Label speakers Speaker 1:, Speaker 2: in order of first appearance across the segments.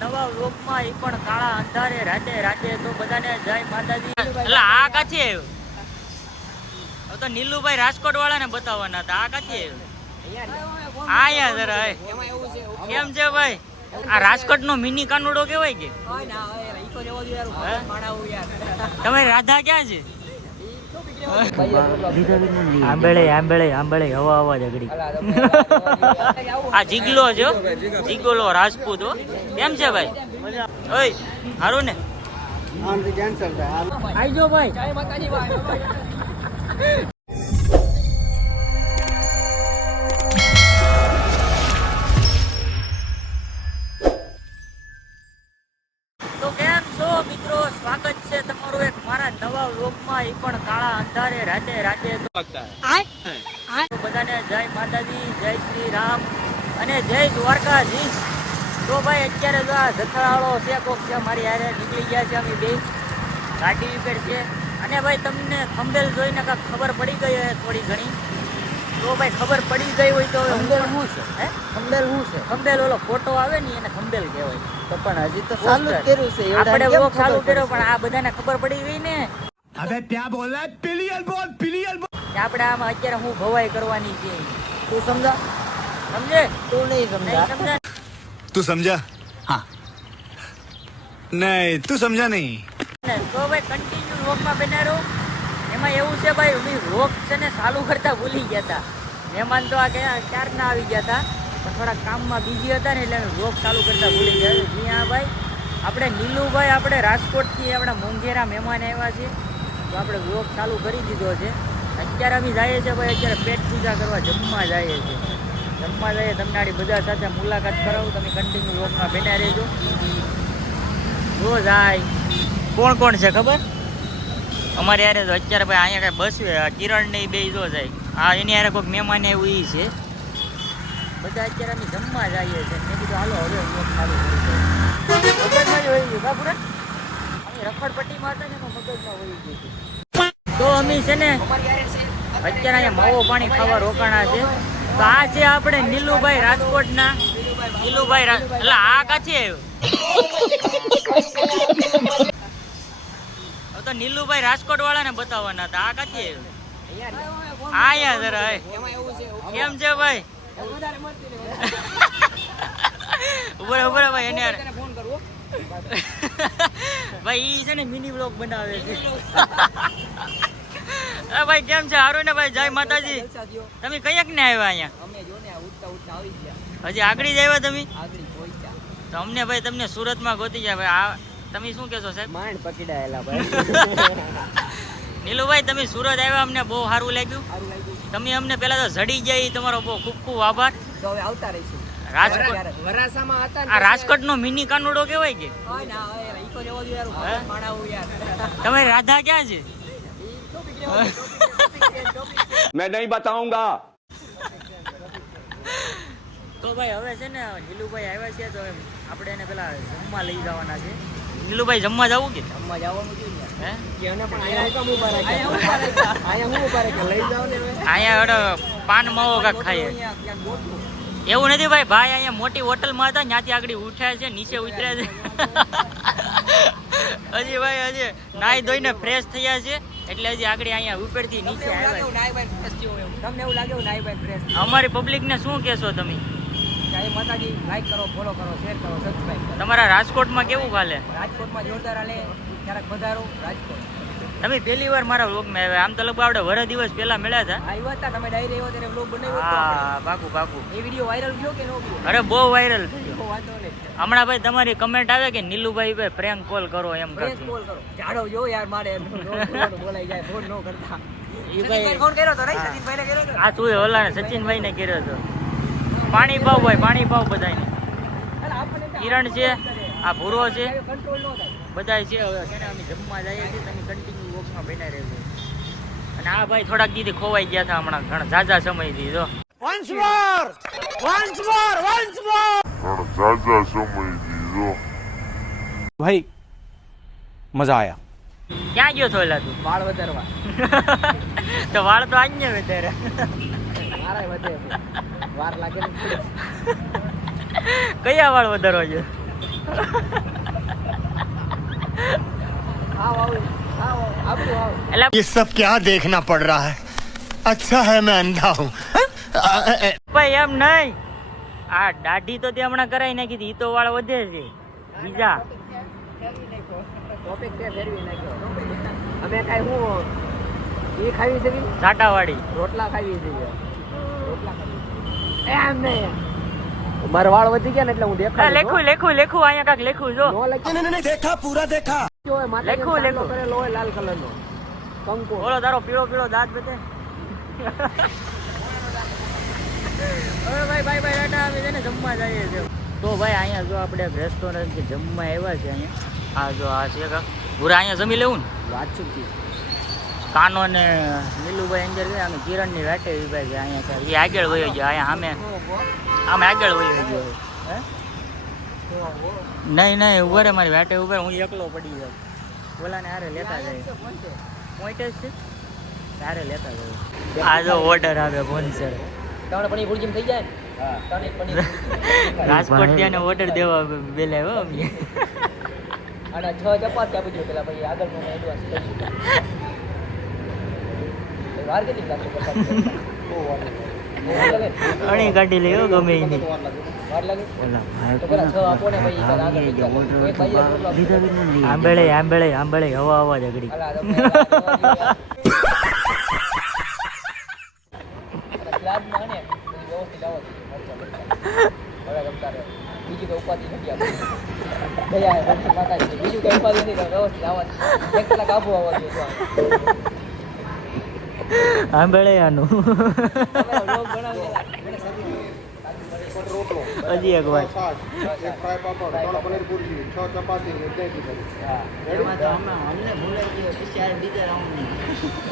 Speaker 1: નવા વ્લોગમાં એ પણ કાળા અંધારે રાતે રાતે તો બધાને જય માતાજી. એટલે આ કાથી આવ્યો? હવે તો નીલુભાઈ રાજકોટ વાળાને બતાવવાના હતા. આ કાથી આવ્યો? આયા જરા કેમ છે ભાઈ? આ રાજકોટ નો મિની કાનુડો કેવાય કે? તમે રાધા ક્યાં છે? આંબેળે આંબેળે આંબેળે હવા હવા જગડી આ જીગલો છે. જીગલો રાજપૂત હો. કેમ છે ભાઈ? ઓય હારું ને? આઈજો ભાઈ. રાતે રાતે તો તો બધાને જય માતાજી જય શ્રી રામ અને જય દ્વારકાધીશ. તો ભાઈ અત્યારે જો આ જથાવાળો છે કોક છે મારી હારે નીકળી ગયા છે અમે બે. ગાડી રિપેર છે. અને ભાઈ તમને ખંભેલ જોઈને કાંક ખબર પડી ગઈ હોય થોડી ઘણી? તો ભાઈ ખબર પડી ગઈ હોય તો હું
Speaker 2: શું
Speaker 1: હે
Speaker 2: ખંભેલ શું છે?
Speaker 1: ખંભેલ ઓલો ફોટો આવે ને એને ખંભેલ કહેવાય.
Speaker 2: તો પણ હજી તો ચાલુ જ કર્યું છે.
Speaker 1: આપણે ચાલુ કર્યો પણ આ બધાને ખબર પડી ગઈ ને.
Speaker 3: હવે ત્યાં બોલા પેલી અલબોલ
Speaker 1: પેલી અલબોલ ચાપડામાં અત્યારે હું ભવાઈ કરવાની છે.
Speaker 2: તું સમજા?
Speaker 1: સમજે?
Speaker 2: તું નહીં સમજા.
Speaker 1: તું સમજા?
Speaker 3: હા. નહીં તું સમજા
Speaker 1: નહીં. તો ભાઈ કન્ટિન્યુ રોકમાં બનારો એમાં એવું છે ભાઈ અમે રોક છે ને ચાલુ કરતા ભૂલી ગયા હતા. મહેમાન તો આ ગયા ક્યારના આવી ગયા હતા? પણ થોડા કામમાં બીજી હતા ને એટલે રોક ચાલુ કરતા ભૂલી ગયા. હતા ભાઈ આપણે નીલુભાઈ આપણે રાજકોટથી આપણા મોંઘેરા મહેમાન આવ્યા છે તો આપણે વ્લોગ ચાલુ કરી દીધો છે. અત્યારે અમે જઈએ છીએ ભાઈ, અત્યારે પેટ પૂજા કરવા જમવા જઈએ છીએ. જમવા જઈએ, તમને આડી બધા સાથે મુલાકાત કરાવું. તમે કન્ટિન્યુ વ્લોગમાં બેઠા રહેજો. રોજ આય કોણ કોણ છે ખબર? અમારે યારે તો અત્યારે ભાઈ અહીંયા કાંઈ બસ કિરણ ને બે જો જાય. હા એની યારે કોઈક મહેમાન એવું એ છે. બધા અત્યારે અમે જમવા જઈએ છે મેં કીધું, હાલો, હવે વ્લોગ ચાલુ કરી દઈએ. જ ગયું અમે રખડપટ્ટીમાં હતા ને એમાં મગજમાં ગયું હતું. તો અમે છે ને અત્યારે અહીંયા માવો પાણી ખાવા રોકાણા છે. તો આ છે આપણે નીલુભાઈ રાજકોટના. નીલુભાઈ એટલે આ કાચી આવ્યો? હવે તો નીલુભાઈ રાજકોટ વાળાને બતાવવાના હતા. આ કાથી આવ્યો? આયા જરા કેમ છે ભાઈ? ઉભરા ઉભરા ભાઈ એને યાર. ભાઈ છે ને મિની બ્લોગ બનાવે છે. ભાઈ કેમ છે? હારું ને ભાઈ? જય માતાજી. તમે કયાક ને આવ્યા અહીંયા?
Speaker 2: અમે જો ને આ ઉઠતા ઉઠતા આવી ગયા.
Speaker 1: હજી આગળ જ આવ્યા તમે?
Speaker 2: આગળ પહોંચ્યા
Speaker 1: તો અમને ભાઈ તમને સુરતમાં ગોતી જાય. ભાઈ આ તમે શું કહેશો સાહેબ?
Speaker 2: માંડ પકડાયેલા ભાઈ.
Speaker 1: નીલુભાઈ તમે સુરત આવ્યા અમને બહુ સારું લાગ્યું. તમે અમને પહેલા તો ઝડી જાય ઈ તમારો બહુ ખૂબ ખૂબ આભાર.
Speaker 2: તો હવે આવતા રહીશું.
Speaker 1: રાજકોટ
Speaker 2: વરાસામાં હતા
Speaker 1: આ રાજકોટનો મિની કાનુડો કેવાય કે? તમારી રાધા ક્યાં છે?
Speaker 4: મેં નહીં બતાઉંગા
Speaker 1: તો ભાઈ હવે છે ને નીલુભાઈ આવ્યા છે તો આપણે એને પેલા જમવા લઈ જવાના છે. નીલુભાઈ જમવા જવું કે?
Speaker 2: જમવા જવાનું છે અહીંયા
Speaker 1: પાન માવો કાંક ખાઈએ. એવું નથી ભાઈ ભાઈ અહીંયા મોટી હોટલમાં હતા ત્યાંથી આગળ ઉઠ્યા છે નીચે ઉતર્યા છે. હજી ભાઈ હજી નાઈ ધોઈને ફ્રેશ થયા છે એટલે હજી આગળ અહીંયા ઉપરથી નીચે આવ્યા
Speaker 2: નાઈ બાઈને fresh થયો તમને એવું લાગે નાઈ બાઈને ફ્રેશ
Speaker 1: છે. અમારી પબ્લિકને શું કહેશો તમે?
Speaker 2: માતાજી લાઈક કરો ફોલો કરો શેર કરો સબસ્ક્રાઇબ કરો.
Speaker 1: તમારા રાજકોટમાં કેવું હાલે?
Speaker 2: રાજકોટમાં જોરદાર હાલે ક્યારેક પધારો રાજકોટ.
Speaker 1: તમે પહેલી વાર મારા વ્લોગમાં આવ્યા. આમ તો લગભગ આપણે વર દિવસ પહેલા મળ્યા હતા.
Speaker 2: આવ્યા હતા. તમે ડાયરી આવ્યો ત્યારે વ્લોગ બનાવ્યો.
Speaker 1: હા પાકું પાકું
Speaker 2: એ વીડિયો વાયરલ ગયો કે નો ગયો?
Speaker 1: અરે બહુ વાયરલ થયો હમણાં ભાઈ તમારી કમેન્ટ આવે કે નીલુભાઈ ભાઈ પ્રેન્ક કોલ કરો એમ કરશું
Speaker 2: કોલ કરો. જાડો જો યાર મારે. એમ બોલાઈ જાય ફોન નો કરતા.
Speaker 1: ઈ ભાઈ
Speaker 2: ફોન કર્યો તો નહીં
Speaker 1: હા.
Speaker 2: સચિનભાઈને કર્યો
Speaker 1: આ તું ઓલા ને સચિનભાઈ ને કર્યો તો. પાણી પાવ ભાઈ પાણી પાવ બધાને કિરણ છે આ ભૂરો છે.
Speaker 2: બધાય
Speaker 1: બધા છે હવે અમે જમવા જઈએ છીએ તમે કન્ટિન્યુ વોકમાં બન્યા રહેજો. અને આ ભાઈ થોડાક દીદી ખોવાઈ ગયા હતા હમણાં ઘણા ઝાઝા સમય દીધો.
Speaker 5: Once more once
Speaker 4: more once more ઘણા ઝાઝા સમય દીધો. ભાઈ મજા આયા.
Speaker 1: ક્યાં ગયો થયેલા તું?
Speaker 2: વાળ વધારવા.
Speaker 1: તો વાળ તો આજ ને વધારે.
Speaker 2: મારા વધે વાર લાગે
Speaker 1: કયા વાળ વધારવા ગયો?
Speaker 2: આ
Speaker 1: એટલે
Speaker 3: ये सब क्या देखना पड़ रहा है अच्छा है मैं अंधा हूँ
Speaker 1: ભાઈ એમ નહીં આ દાઢી તો તે હમણાં કરાવી નાખી હતી ઈ તો વાળ વધે છે બીજા
Speaker 2: ટોપિક તે ફેરવી નાખ્યો અમે કાંઈ હું એ ખાવી છે કે
Speaker 1: સાટાવાળી
Speaker 2: રોટલા ખાવી છે રોટલા ખાવી એમ નહીં મારા વાળ વધી ગયા ને એટલે હું
Speaker 1: આ
Speaker 2: દેખાડું
Speaker 1: લેખું લેખું લેખું અહીંયા કાંક લેખું જો
Speaker 2: નો લખી
Speaker 3: देखा पूरा देखा
Speaker 2: હોય માતાજીનો
Speaker 1: લેખું,
Speaker 2: ચાંદલો કરેલો હોય લાલ કલરનો. કંકુ.
Speaker 1: બોલો તારો પીળો પીળો દાંત બતે હવે ભાઈ ભાઈ ભાઈ ટાટા અમે છે ને જમવા જઈએ છે તો ભાઈ અહીંયા જો આપણે રેસ્ટોરન્ટ કે જમવા આવ્યા છે અહીંયા. આ જો આ છે કા? પૂરા અહીંયા જમી લેવું ને?
Speaker 2: વાતચીત
Speaker 1: કાનો ને નીલુભાઈ અંદર ગયા અમે કિરણની વાટે વિભાઈ છે અહીંયા એ આગળ વયો ગયો અહીંયા સામે. આમે આગળ વયો ગયો. હે? નહીં નહીં ઊભો રે મારી વાટે ઊભો હું એકલો પડી જાઉં. ઓલાને હારે લેતા જાય. પોઈન્ટ જ છે? હારે લેતા જાય. આ જો ઓર્ડર આવે ફોન છે.
Speaker 2: તમને પણ એ ભુરજીમ થઈ જાય?
Speaker 1: રાજકોટ ત્યાં ઓર્ડર દેવા બેલા હો અમે.
Speaker 2: અને છ ચપાતી આપી દો પેલા પછી આગળનું મેં એડવાન્સ લઈશું વાર કેટલી લાગશે
Speaker 1: અણી કાઢી લેવો ગમે એની આંબેળે આંબેળે આંબેળે હવા હવા
Speaker 2: બીજું કઈ ઉપાધિ નથી આપણે. બીજું કઈ ઉપાધિ નથી વ્યવસ્થિત આવવા જોઈએ. એક કલાક આબુ આવવા જોઈએ
Speaker 1: આંબેળે આનું હજી એક વાર.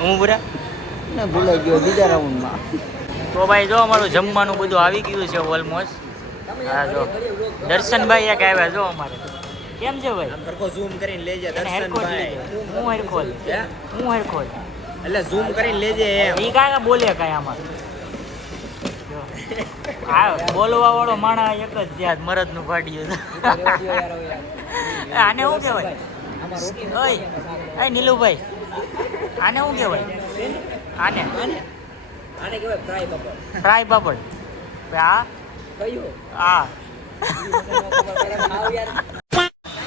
Speaker 1: હું પૂરા
Speaker 2: ભૂલાઈ ગયો બીજા રાઉન્ડમાં.
Speaker 1: તો ભાઈ જો અમારું જમવાનું બધું આવી ગયું છે ઓલમોસ્ટ હા જો. દર્શનભાઈ એક આવ્યા જો અમારે. કેમ છે ભાઈ?
Speaker 2: ઝૂમ કરીને લેજે
Speaker 1: લીધો. હું હરખોલ
Speaker 2: હું?
Speaker 1: હેરખોલ
Speaker 2: એટલે ઝૂમ કરીને લેજે એમ.
Speaker 1: ઈ કાંઈ બોલે કાંઈ આમાં. આ બોલવા વાળો માણા એક જ ત્યાં મરદનું ફાટ્યું આને શું કહેવાય? ઓય એ નીલુભાઈ. આને શું કહેવાય? આને?
Speaker 2: આને કહેવાય ફ્રાય પાપડ.
Speaker 1: ફ્રાય પાપડ. આ?
Speaker 2: કયું?
Speaker 1: આ.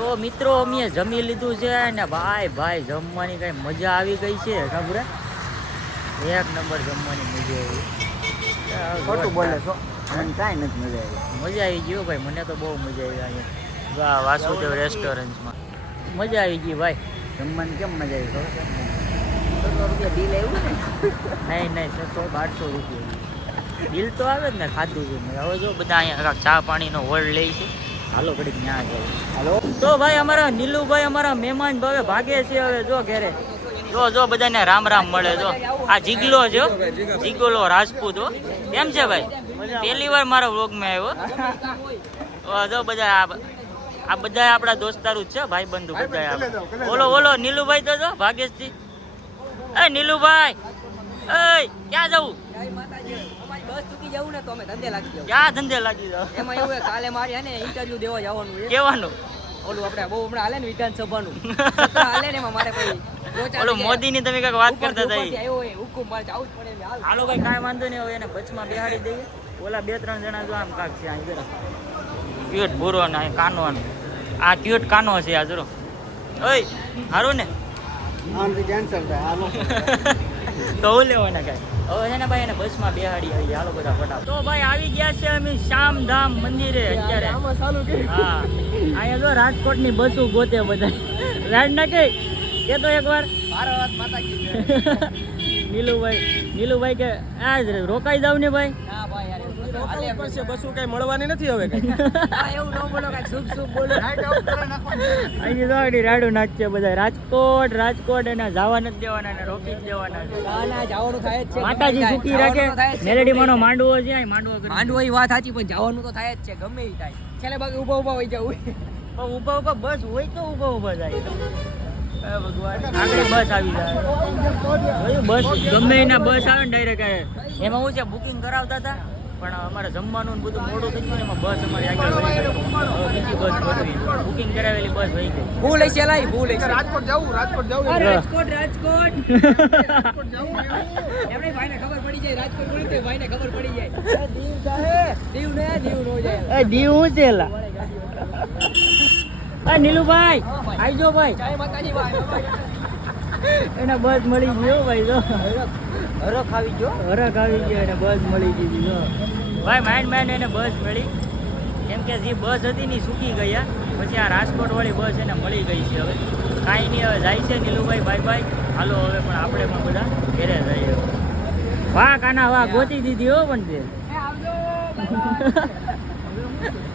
Speaker 1: તો મિત્રો અમે જમી લીધું છે ને ભાઈ ભાઈ જમવાની કઈ મજા આવી ગઈ છે ખબર? એક નંબર જમવાની મજા આવી
Speaker 2: ખોટું બોલે છો? મને કાંઈ નથી મજા આવી.
Speaker 1: મજા આવી ગયો ભાઈ મને તો બહુ મજા આવી અહીંયા. વાહ વાસુદેવ રેસ્ટોરન્ટમાં મજા આવી ગઈ ભાઈ.
Speaker 2: જમવાની કેમ મજા આવી? ખબર રૂપિયા બિલ આવ્યું ને?
Speaker 1: નહીં નહીં છસો બારસો રૂપિયા બિલ તો આવે જ ને ખાધું છે. હવે જો બધા અહીંયા ચા પાણીનો હોલ્ડ લે છે. હાલો ઘડીક ત્યાં જાય
Speaker 2: હાલો?
Speaker 1: તો ભાઈ અમારા નીલુભાઈ અમારા મહેમાન ભાવે ભાગે છે હવે જો ઘેરે. જો જો બધાને રામ રામ મળે જો. આ જીગલો છે જીગલો રાજપૂત હો. કેમ છે ભાઈ? પહેલી વાર મારા વ્લોગમાં આવ્યો. જો બધા આ બધા આપણા દોસ્તારું જ છે ભાઈ બંધુ બધા બોલો બોલો નીલુભાઈ તો જો ભાગેશથી એ નીલુભાઈ. એ ક્યાં જવું?
Speaker 2: અમારી બસ ચૂકી જવું ને તો અમે ધંધે લાગી જાવ
Speaker 1: ક્યાં ધંધે લાગી જાવ
Speaker 2: એમાં એવું કાલે મારી હે ને ઇન્ટરવ્યુ દેવા જવાનું
Speaker 1: કેવાનું?
Speaker 2: ઓલું આપણે બહુ હમણાં હાલે ને વિધાનસભાનું. હાલે ને એમાં મારે ભાઈ
Speaker 1: ઓલો
Speaker 2: મોદી ની
Speaker 1: મોદીની તમે કંઈક વાત કરતા હતા
Speaker 2: હુકુમ મારે જવું જ પડે હાલો.
Speaker 1: ભાઈ કાંઈ વાંધો નહીં હવે એને બચમાં બેહાડી દઈએ. ઓલા બે ત્રણ જણા જો આમ કાક છે અહીં જરા ક્યુટ ભૂરો ને અહીં કાનો આ ક્યુટ કાનો છે આ જરો ઓય હારું ને? તો લેવાના કાંઈ? હવે છે ને ભાઈ એને બસમાં બેહાડી આવી. હાલો બધા ફટાફટ. તો ભાઈ આવી ગયા છે અમે શામધામ મંદિરે અત્યારે. હા. અહીંયા જો રાજકોટની બસો ગોતે બધા. રાડ ના કે કે તો એકવાર. નીલુભાઈ નીલુભાઈ કે આ જ રોકાઈ જાવ ને ભાઈ.
Speaker 2: એમ.
Speaker 5: બસું કઈ મળવાની નથી હવે કઈ.
Speaker 2: એવું ન બોલો કાંઈક શુભ શુભ બોલો.
Speaker 1: અહીંથી તો રાડું નાખશે બધા રાજકોટ રાજકોટ એને જવા નથી દેવાના ને રોકી જ દેવાના
Speaker 2: ના જવાનું થાય જ છે
Speaker 1: માતાજી સુખી રાખે. મેલેડી માનો માંડવો છે માંડવો
Speaker 2: માંડવો એ વાત સાચી પણ જવાનું તો થાય જ છે ગમે થાય. છેલ્લે બાકી ઊભા ઊભા હોય જવું.
Speaker 1: પણ ઊભા ઊભા બસ હોય તો ઊભા ઊભા જાય. આગળ બસ આવી જાય. બસ ગમે એના બસ આવે ને ડાયરેક્ટ એમાં હું છે બુકિંગ કરાવતા હતા? પણ અમારે જમવાનું ને બધું મોડું થઈ ગયું એમાં બસ અમારી આગળ વહી ગઈ. બીજી બસ ભરવી બુકિંગ કરાવેલી બસ વહી ગઈ.
Speaker 2: ભૂલ છે લાઈ ભૂલ લઈ
Speaker 5: રાજકોટ જવું રાજકોટ જવું.
Speaker 2: રાજકોટ રાજકોટ. એમણે ભાઈને ખબર પડી જાય રાજકોટ બોલી તો ભાઈને ખબર પડી જાય. દીવ જાહે. દીવ ને દીવ નો જાય.
Speaker 1: એ દીવ હું છે લા નીલુભાઈ આવજો ભાઈ.
Speaker 2: જય માતાજી ભાઈ.
Speaker 1: એને બસ મળી ગયો ભાઈ જો.
Speaker 2: હરખ આવી ગયો?
Speaker 1: હરખ આવી ગયો એને બસ મળી ગઈ જો. ભાઈ માઇન્ડ માઇન્ડ એને બસ મળી. કેમ કે જે બસ હતી ને સૂકી ગયા. પછી આ રાજકોટ વાળી બસ એને મળી ગઈ છે હવે. કાંઈ નહીં હવે જાય છે નીલુભાઈ ભાઈ ભાઈ. હાલો હવે પણ આપણે પણ બધા ઘેરે જઈએ વાહ કાના વાહ ગોતી દીધી હો પણ તે